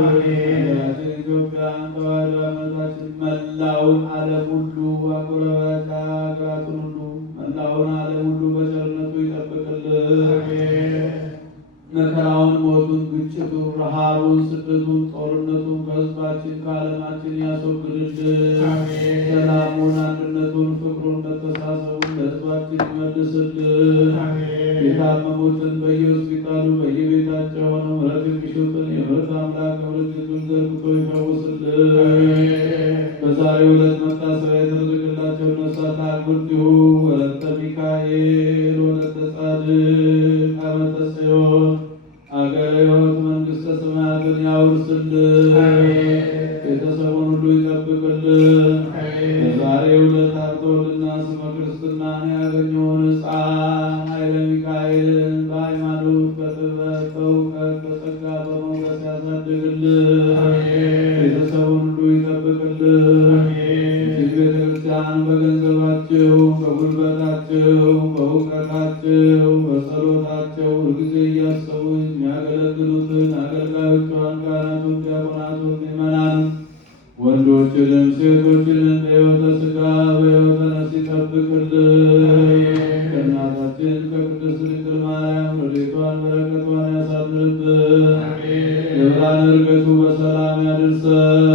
ሀገራችን ኢትዮጵያን ተዋሕዶ ሃይማኖታችን መላውን ዓለም ሁሉ አጎራባች ሀገራትን ሁሉ መላውን ዓለም ሁሉ በቸርነቱ ይጠብቅልን። መከራውን፣ ሞቱን፣ ግጭቱን፣ ረሃቡን፣ ስደቱን፣ ጦርነቱን ከሕዝባችን ከዓለማችን ያስወግድልን። ሰላሙን፣ አንድነቱን፣ ፍቅሩን፣ መተሳሰቡን ለሕዝባችን ይመልስልን። የታመሙትን በየሆስፒታሉ በየቤታቸው ሆነው ምሕረት የሚሹትን የምሕረት አምላክ ምሕረት እጁን ዘርግቶ ይፈውስልን። በዛሬው ዕለት መታሰቢያ የተደረገላቸው ነፍሳት አግብርቲሁ ወለተ ሚካኤል ወለተ ጻድቅ አመተ ጽዮን አገረ ሕይወት መንግሥተ ሰማያትን ያውርስልን። ቤተሰቡን ሁሉ ይጠብቅልን። በዛሬው ዕለት አብተወልድና ስመ ክርስትናን ያገኘውን ሕፃን ኃይለ ሚካኤልን በሃይማኖት በጥበብ በእውቀት በጸጋ በሞገስ ያሳድግልን። ቤተሰቡን ሁሉ ይጠብቅልን። እጅግ ቤተክርስቲያን በገንዘባቸው በጉልበታቸው በእውቀታቸው በጸሎታቸው ሁልጊዜ እያሰቡ የሚያገለግሉትን አገልጋዮቿን ካህናቱን፣ ዲያቆናቱን፣ ምእመናንን ወንዶችንም ሴቶችንም በሕይወተ ሥጋ በሕይወተ ነፍስ ይጠብቅልን። ከእናታችን ከቅድስት ድንግል ማርያም ረድኤቷን በረከቷን ያሳድርብን። የብርሃን ዕርገቱ በሰላም ያድርሰን።